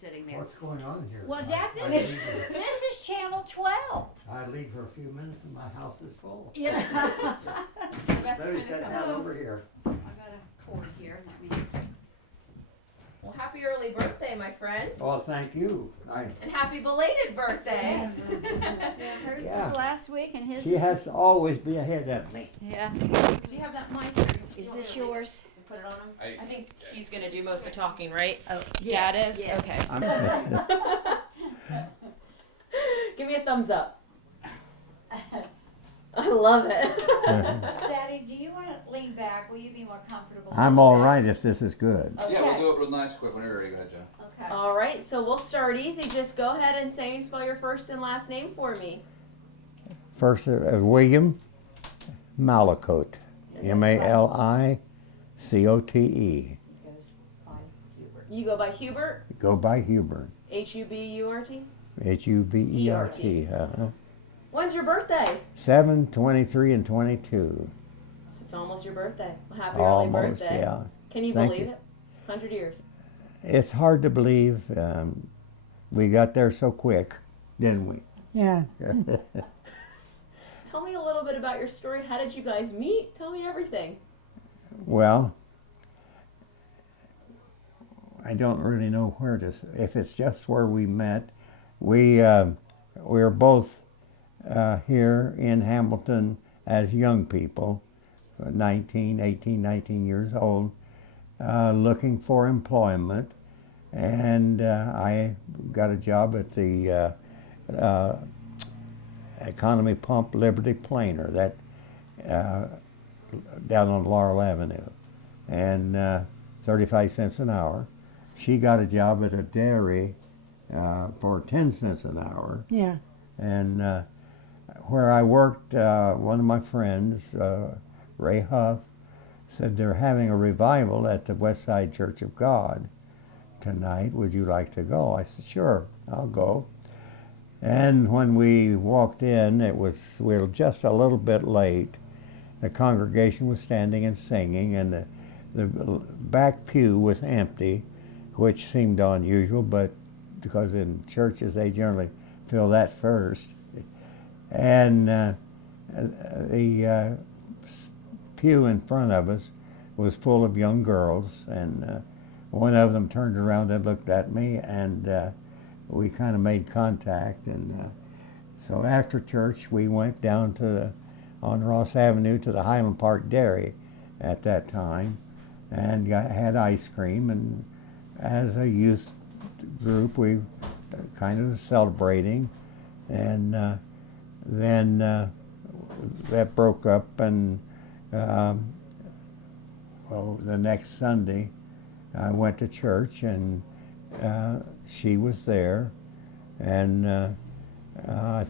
sitting there. What's going on here? Well, Dad, this is Channel 12. I leave for a few minutes and my house is full. Yeah. Let me sit down over here. I got a cord here. Let me. Well, happy early birthday, my friend. Oh, thank you. And happy belated birthday. Yes. Hers Yeah. was last week, and his. She has to always be ahead of me. Yeah. Do you have that mic? Is this yours? Put it on him. I think he's gonna do most of the talking, right? Oh, Yes, Dad is. yes. Okay. I'm Give me a thumbs up. I love it. Daddy, do you want to lean back? Will you be more comfortable? I'm all right if this is good. Okay. Yeah, we'll do it real nice quick whenever you're ready. Go ahead, Joe. Okay. All right, so we'll start easy. Just go ahead and say and spell your first and last name for me. First, William Malicote. Malicote. Goes by Hubert. You go by Hubert. Go by Hubert. Hubert. Hubert. When's your birthday? 7, 23, and 22. So it's almost your birthday. Well, happy early Almost, birthday. yeah. Can you Thank believe you. it? 100 years. It's hard to believe. We got there so quick, didn't we? Yeah. Tell me a little bit about your story. How did you guys meet? Tell me everything. Well, I don't really know where to. If it's just where we met, we were both here in Hamilton as young people, 18, 19 years old, looking for employment, and I got a job at the Economy Pump Liberty Planer that down on Laurel Avenue, and 35 cents an hour. She got a job at a dairy for 10 cents an hour. Yeah. And where I worked, one of my friends, Ray Huff, said they're having a revival at the West Side Church of God tonight. Would you like to go? I said, sure, I'll go. And when we walked in, we were just a little bit late. The congregation was standing and singing, and the back pew was empty, which seemed unusual, but because in churches they generally fill that first. And the pew in front of us was full of young girls, and one of them turned around and looked at me, and we kind of made contact. And so after church, we went down on Ross Avenue to the Highland Park Dairy at that time, and had ice cream. And as a youth group, we kind of celebrating, and then that broke up, and the next Sunday I went to church, and she was there, and I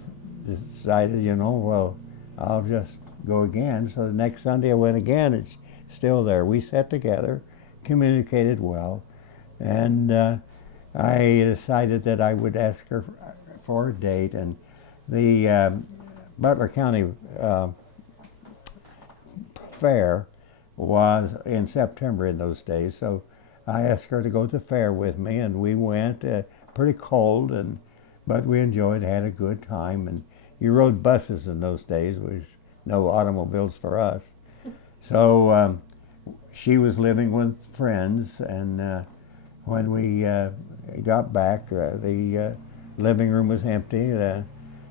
decided, well, I'll just go again. So the next Sunday I went again. It's still there. We sat together, communicated well, and I decided that I would ask her for a date. And the Butler County Fair was in September in those days, so I asked her to go to the fair with me, and we went. Pretty cold, but we enjoyed, had a good time. And you rode buses in those days. There was no automobiles for us. So she was living with friends, and when we got back, the living room was empty.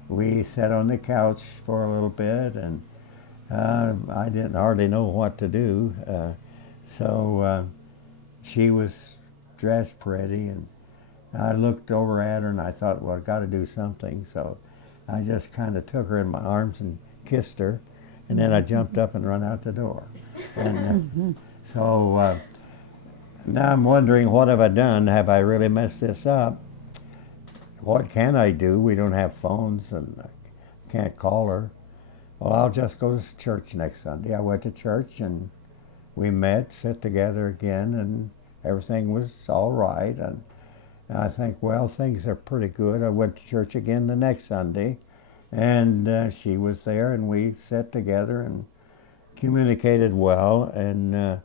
We sat on the couch for a little bit, and I didn't hardly know what to do. So she was dressed pretty, and I looked over at her, and I thought, well, I've got to do something. So I just kind of took her in my arms and kissed her, and then I jumped up and ran out the door. And so now I'm wondering, what have I done? Have I really messed this up? What can I do? We don't have phones, and I can't call her. Well, I'll just go to church next Sunday. I went to church, and we met, sat together again, and everything was all right. And I think, well, things are pretty good. I went to church again the next Sunday, and she was there, and we sat together and communicated well. And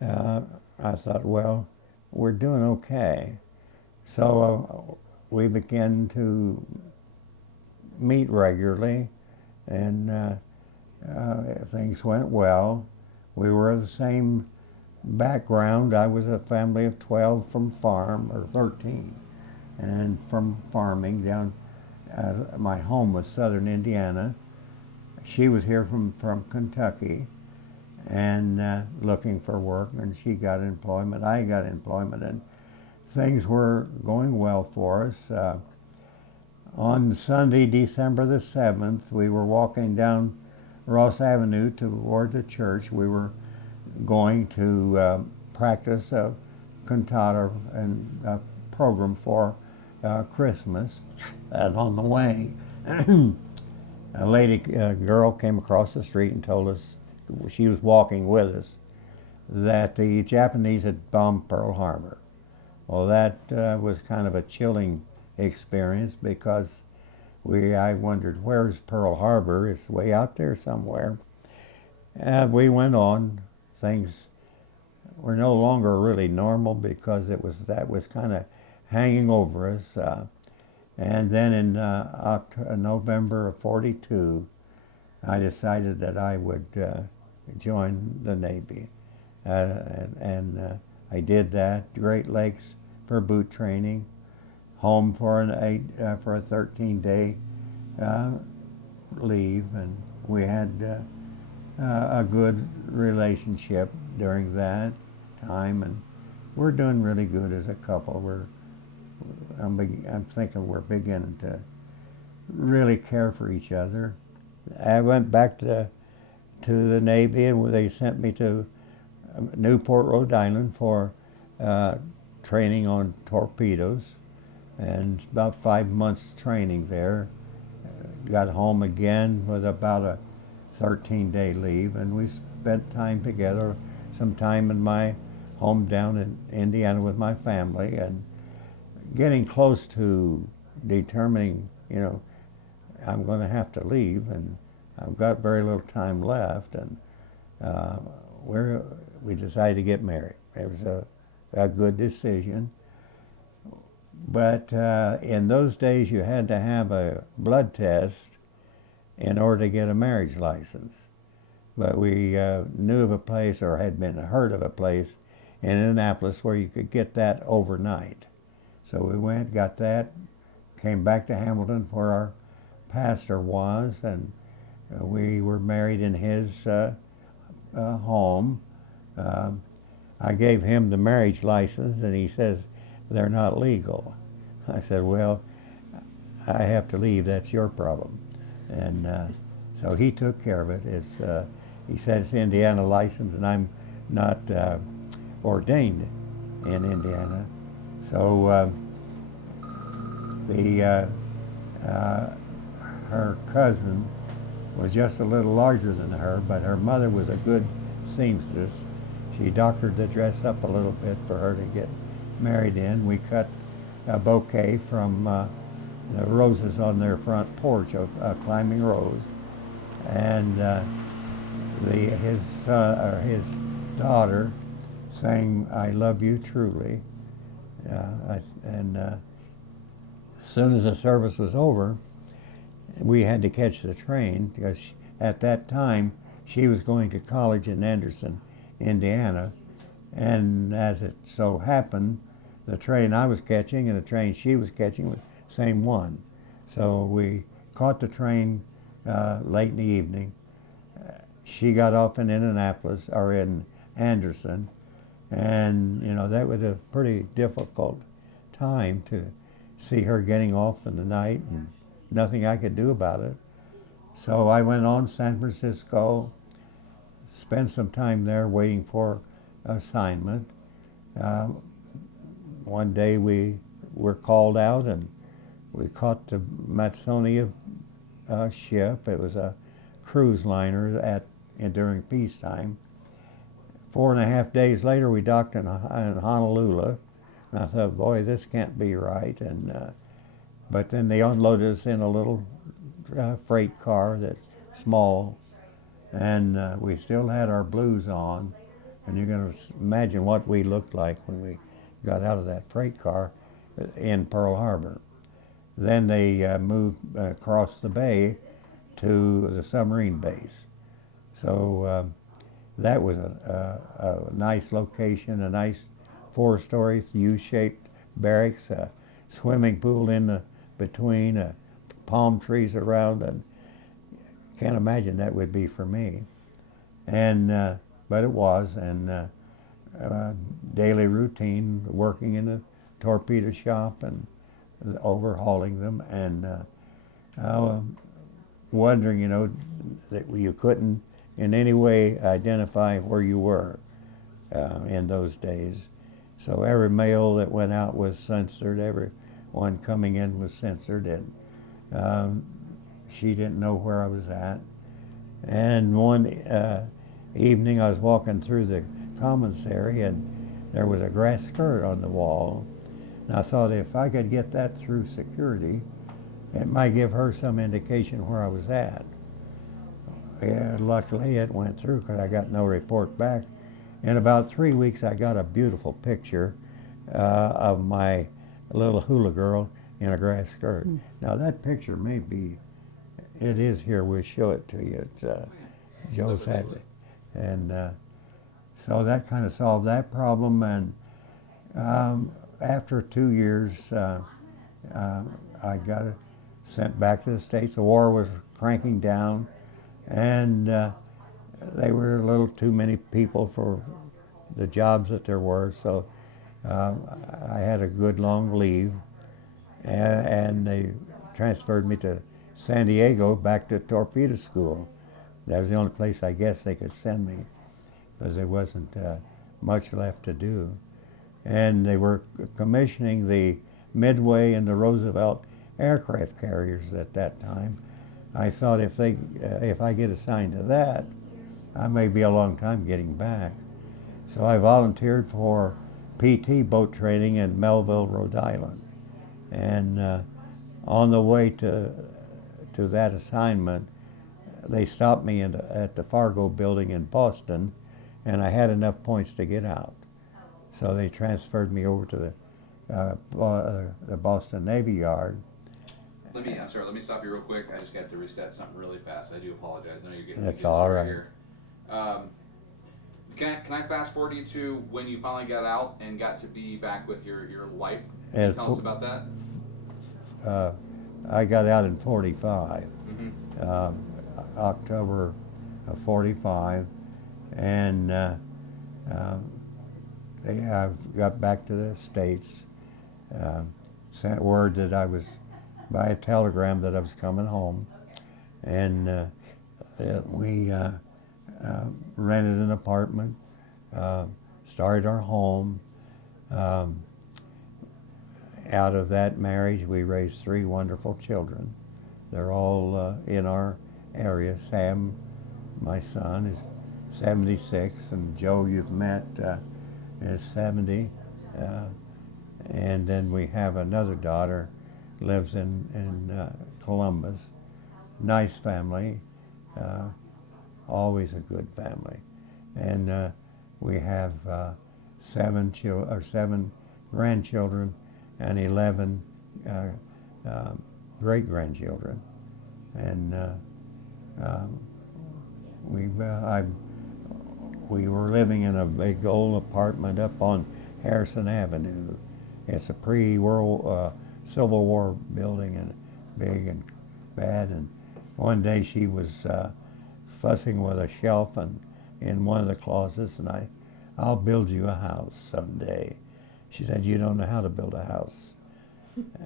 I thought, well, we're doing okay. So we began to meet regularly, and things went well. We were of the same background. I was a family of 12 from farm, or 13, and from farming down. My home was southern Indiana. She was here from Kentucky, and looking for work, and she got employment. I got employment, and things were going well for us. On Sunday, December the 7th, we were walking down Ross Avenue toward the church. We were going to practice a cantata and a program for Christmas. And on the way, a girl came across the street and told us, she was walking with us, that the Japanese had bombed Pearl Harbor. Well, that was kind of a chilling experience, because I wondered, where's Pearl Harbor? It's way out there somewhere. And we went on. Things were no longer really normal, because that was kind of hanging over us. And then in November of '42, I decided that I would join the Navy, and I did that. Great Lakes for boot training, home for a 13-day leave, and we had a good relationship during that time, and we're doing really good as a couple. I'm thinking we're beginning to really care for each other. I went back to the Navy, and they sent me to Newport, Rhode Island for training on torpedoes, and about 5 months training there. Got home again with about a 13-day leave, and we spent time together, some time in my home down in Indiana with my family, and getting close to determining, I'm going to have to leave, and I've got very little time left, and we decided to get married. It was a good decision. But in those days, you had to have a blood test in order to get a marriage license. But we knew of a place, or had been heard of a place in Indianapolis, where you could get that overnight. So we went, got that, came back to Hamilton where our pastor was, and we were married in his home. I gave him the marriage license, and he says, they're not legal. I said, well, I have to leave, that's your problem. And so he took care of it. He said it's Indiana license, and I'm not ordained in Indiana. So her cousin was just a little larger than her, but her mother was a good seamstress. She doctored the dress up a little bit for her to get married in. We cut a bouquet from the roses on their front porch, a climbing rose, and his daughter sang "I Love You Truly," and as soon as the service was over, we had to catch the train, because at that time she was going to college in Anderson, Indiana, and as it so happened, the train I was catching and the train she was catching was the same one. So we caught the train late in the evening. She got off in Indianapolis, or in Anderson, and that was a pretty difficult time to see her getting off in the night, and nothing I could do about it. So I went on to San Francisco, spent some time there waiting for assignment. One day we were called out, and we caught the Matsonia ship. It was a cruise liner during peacetime. 4.5 days later, we docked in Honolulu, and I thought, boy, this can't be right. But then they unloaded us in a little freight car, that's small, and we still had our blues on. And you're going to imagine what we looked like when we got out of that freight car. in Pearl Harbor. Then they moved across the bay to the submarine base. So that was a nice location, a nice 4-story U-shaped barracks, a swimming pool in the between, palm trees around, and can't imagine that would be for me. And but it was, and daily routine, working in the torpedo shop and overhauling them, and wondering, that you couldn't in any way identify where you were in those days. So every mail that went out was censored, every one coming in was censored, and she didn't know where I was at. And one evening I was walking through the commissary, and there was a grass skirt on the wall. And I thought, if I could get that through security, it might give her some indication where I was at. Yeah, luckily it went through, because I got no report back. In about 3 weeks, I got a beautiful picture of my little hula girl in a grass skirt. Now that picture it is here, we'll show it to you. It's Joe Sadley. And so that kind of solved that problem, and after 2 years, I got sent back to the States. The war was cranking down, and they were a little too many people for the jobs that there were, so I had a good long leave, and they transferred me to San Diego, back to torpedo school. That was the only place I guess they could send me, because there wasn't much left to do. And they were commissioning the Midway and the Roosevelt aircraft carriers at that time. I thought, if I get assigned to that, I may be a long time getting back. So I volunteered for PT boat training in Melville, Rhode Island. And on the way to that assignment, they stopped me at the Fargo building in Boston, and I had enough points to get out. So they transferred me over to the Boston Navy Yard. I'm sorry, let me stop you real quick. I just got to reset something really fast. I do apologize. I know you're getting That's a good all story right. here. Can I fast forward you to when you finally got out and got to be back with your wife? Can you tell us about that? I got out in 45, Mm-hmm. October of 45, and I got back to the States, sent word that I was, by a telegram, that I was coming home, and we rented an apartment, started our home. Out of that marriage, we raised 3 wonderful children. They're all in our area. Sam, my son, is 76, and Joe, you've met, is 70. And then we have another daughter, lives in Columbus. Nice family, always a good family. And we have 7 grandchildren and 11 great-grandchildren. And we were living in a big old apartment up on Harrison Avenue. It's a pre-World Civil War building, and big and bad. And one day she was fussing with a shelf and in one of the closets, and I'll build you a house someday. She said, "You don't know how to build a house."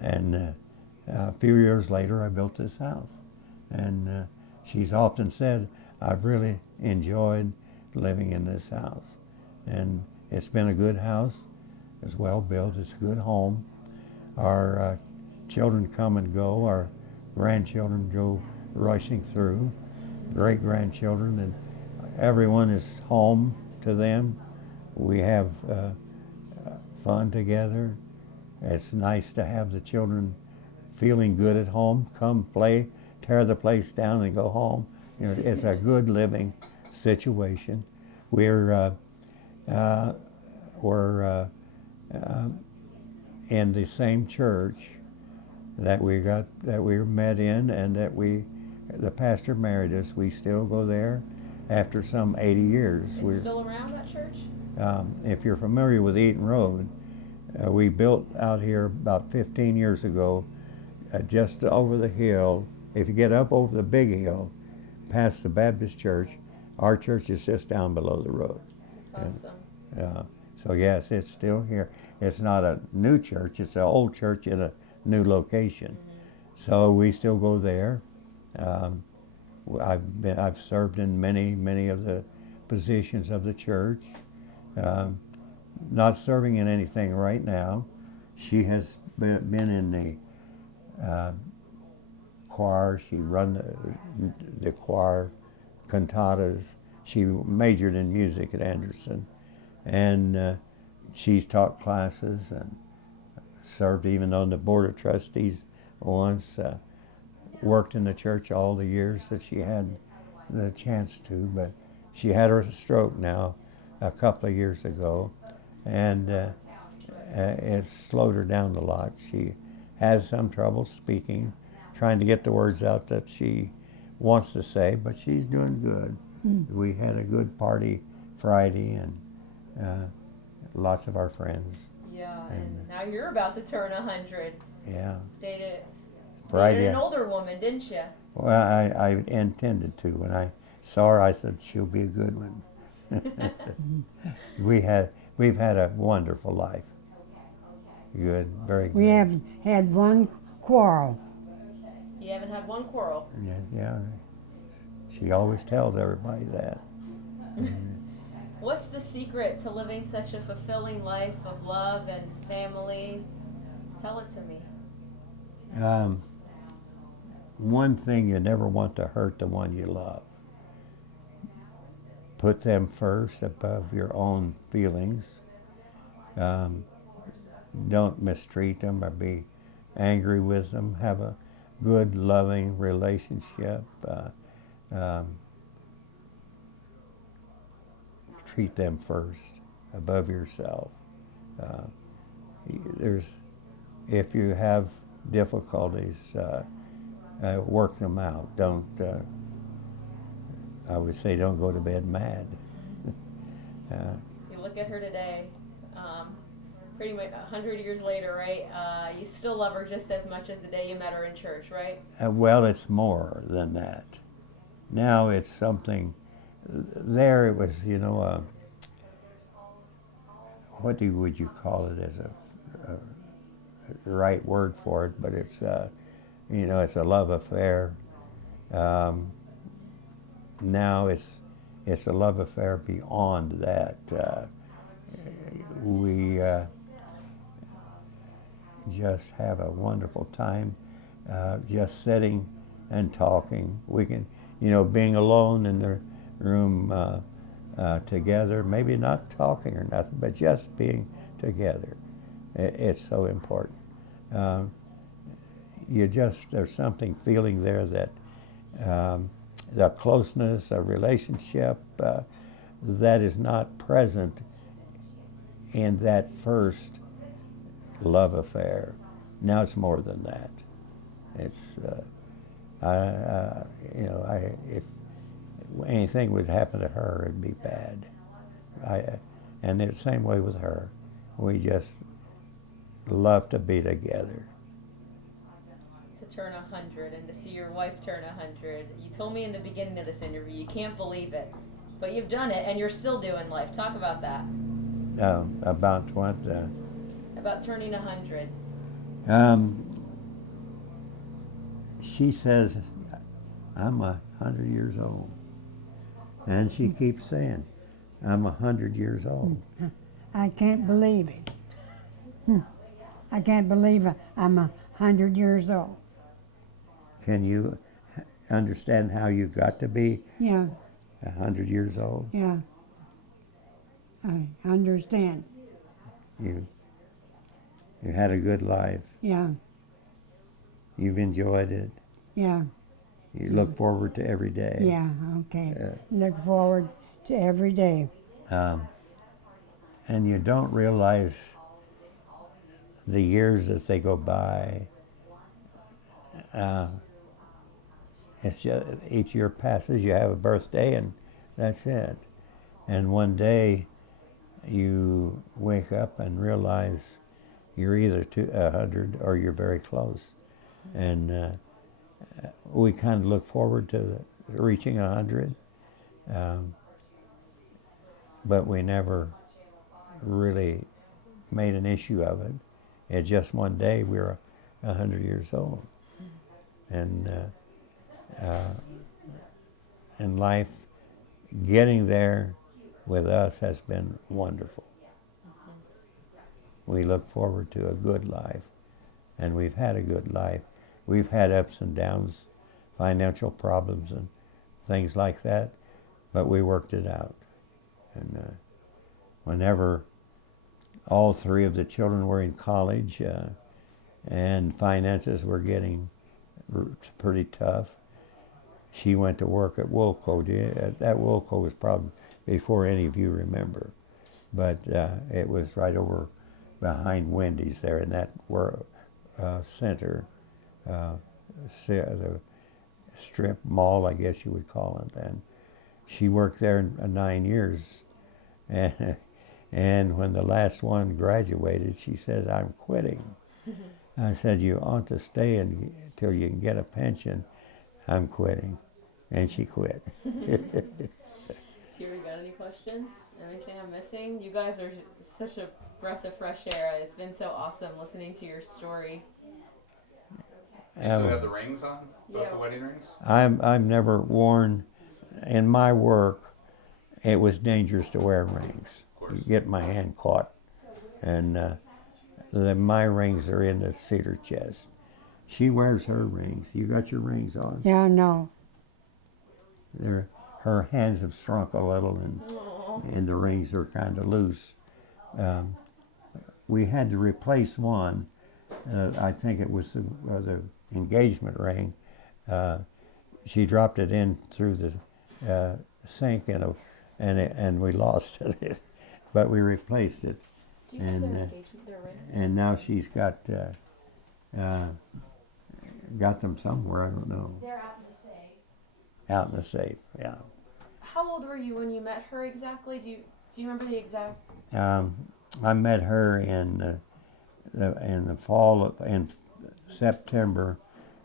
And a few years later, I built this house. And she's often said, "I've really enjoyed living in this house." And it's been a good house. It's well built. It's a good home. Our children come and go. Our grandchildren go rushing through. Great-grandchildren, and everyone is home to them. We have fun together. It's nice to have the children feeling good at home, come play, tear the place down and go home. It's a good living situation. We're in the same church that we met in, and the pastor married us. We still go there after some 80 years. It's still around, that church? If you're familiar with Eaton Road, we built out here about 15 years ago, just over the hill. If you get up over the big hill, past the Baptist church, our church is just down below the road. Awesome. So yes, it's still here. It's not a new church, it's an old church in a new location. So we still go there. I've served in many of the positions of the church. Not serving in anything right now. She has been in the choir. She run the choir, cantatas. She majored in music at Anderson, and she's taught classes and served even on the board of trustees once. Worked in the church all the years that she had the chance to, but she had her stroke now a couple of years ago, and it's slowed her down a lot. She has some trouble speaking, trying to get the words out that she wants to say, but she's doing good. We had a good party Friday, and lots of our friends. Yeah, and now you're about to turn 100. Yeah. Dated Friday. an older woman, didn't you? Well, I intended to. When I saw her, I said, she'll be a good one. We've had a wonderful life. Good, very good. We have had one quarrel. You haven't had one quarrel. Yeah. She always tells everybody that. What's the secret to living such a fulfilling life of love and family? Tell it to me. One thing, you never want to hurt the one you love. Put them first above your own feelings. Don't mistreat them or be angry with them. Have a good, loving relationship. Treat them first above yourself. If you have difficulties, work them out. Don't. I would say don't go to bed mad. You look at her today, pretty much 100 years later, right? You still love her just as much as the day you met her in church, right? Well, it's more than that. Now it's something. There it was, what would you call it as a right word for it? But it's, it's a love affair. Now it's a love affair beyond that. We just have a wonderful time, just sitting and talking. We can, being alone in the room together, maybe not talking or nothing, but just being together. It's so important. There's something feeling there that the closeness, a relationship, that is not present in that first love affair. Now it's more than that. It's, if anything would happen to her, it'd be bad. And it's the same way with her. We just love to be together. To turn 100 and to see your wife turn 100. You told me in the beginning of this interview you can't believe it, but you've done it and you're still doing life. Talk about that. About what? About turning 100. She says, I'm 100 years old. And she keeps saying, I'm 100 years old. I can't believe it. I can't believe I'm 100 years old. Can you understand how you got to be Yeah, 100 years old? yeah. I understand. You had a good life. Yeah, You've enjoyed it. yeah, You look forward to every day. yeah, okay. Look forward to every day. And you don't realize the years as they go by, uh, it's just each year passes. You have a birthday, and that's it. And one day, you wake up and realize you're either 100 or you're very close. And we kind of look forward to reaching 100, um, but we never really made an issue of it. It's just one day we were 100 years old. And in life, getting there with us has been wonderful. We look forward to a good life, and we've had a good life. We've had ups and downs, financial problems and things like that, but we worked it out. And whenever all three of the children were in college and finances were getting pretty tough, she went to work at Malicote. That Malicote was probably before any of you remember, but it was right over behind Wendy's there in that center, the strip mall, I guess you would call it. And she worked there 9 years. And when the last one graduated, she says, "I'm quitting." I said, "You ought to stay until you can get a pension." "I'm quitting." And she quit. Terry, got any questions? Anything I'm missing? You guys are such a breath of fresh air. It's been so awesome listening to your story. You still have the rings on? Yeah. The wedding rings? I've never worn, in my work, it was dangerous to wear rings. You get my hand caught. And my rings are in the cedar chest. She wears her rings. You got your rings on? Yeah, no. Her hands have shrunk a little, and the rings are kind of loose. We had to replace one. I think it was the engagement ring. She dropped it in through the sink, and we lost it. But we replaced it. Do you have their engagement, their ring? And now she's got them somewhere. I don't know. They're out in the safe. Out in the safe, yeah. How old were you when you met her exactly? Do you remember the exact? I met her in the fall in September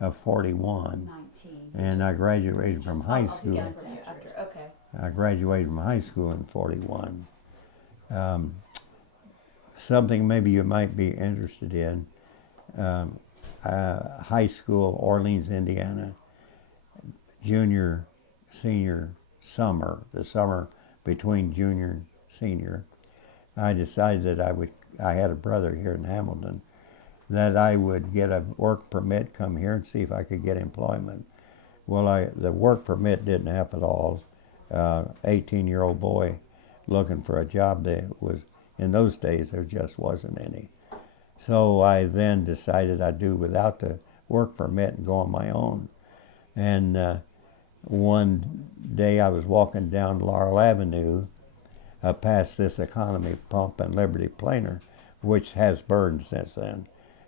of '41, 19. and I graduated from high I'll school. get it from you after. Okay. I graduated from high school in '41. Something maybe you might be interested in. High school, Orleans, Indiana, junior, senior summer, the summer between junior and senior, I decided that I had a brother here in Hamilton, that I would get a work permit, come here and see if I could get employment. Well, the work permit didn't happen at all. 18-year-old boy looking for a job, in those days there just wasn't any. So I then decided I'd do without the work permit and go on my own. And one day I was walking down Laurel Avenue past this economy pump and Liberty Planer, which has burned since then.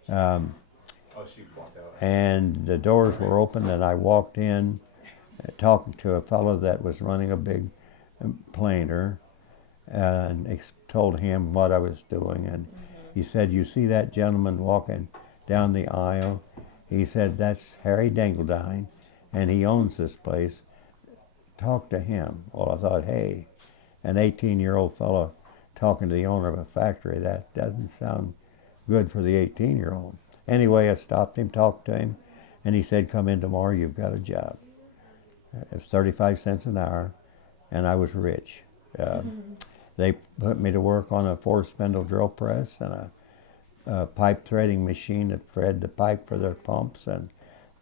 She walked out. And the doors were open, and I walked in talking to a fellow that was running a big planer, and told him what I was doing. And he said, "You see that gentleman walking down the aisle?" He said, "That's Harry Dingledine, and he owns this place. Talk to him." Well, I thought, hey, an 18-year-old fellow talking to the owner of a factory, that doesn't sound good for the 18-year-old. Anyway, I stopped him, talked to him, and he said, "Come in tomorrow, you've got a job." It's 35 cents an hour, and I was rich. They put me to work on a 4-spindle drill press and a pipe threading machine that thread the pipe for their pumps, and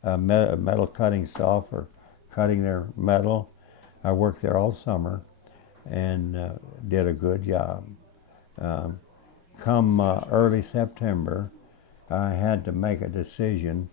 a metal cutting saw for cutting their metal. I worked there all summer and did a good job. Come early September, I had to make a decision